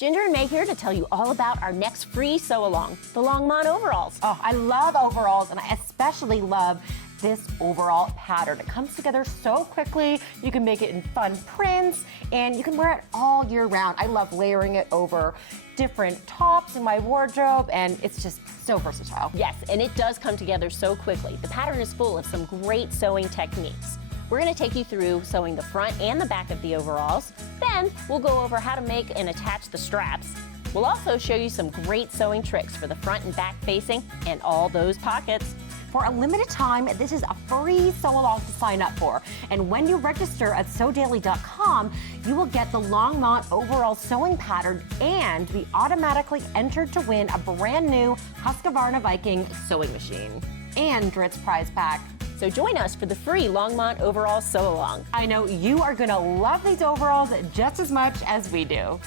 Ginger and Meg here to tell you all about our next free sew-along, the Longmont Overalls. Oh, I love overalls, and I especially love this overall pattern. It comes together so quickly. You can make it in fun prints, and you can wear it all year round. I love layering it over different tops in my wardrobe, and it's just so versatile. Yes, and it does come together so quickly. The pattern is full of some great sewing techniques. We're going to take you through sewing the front and the back of the overalls. Then we'll go over how to make and attach the straps. We'll also show you some great sewing tricks for the front and back facing and all those pockets. For a limited time, this is a free sew-along to sign up for. And when you register at sewdaily.com, you will get the Longmont Overall sewing pattern and be automatically entered to win a brand new Husqvarna Viking sewing machine and Dritz prize pack. So join us for the free Longmont Overalls Sew-Along. I know you are going to love these overalls just as much as we do.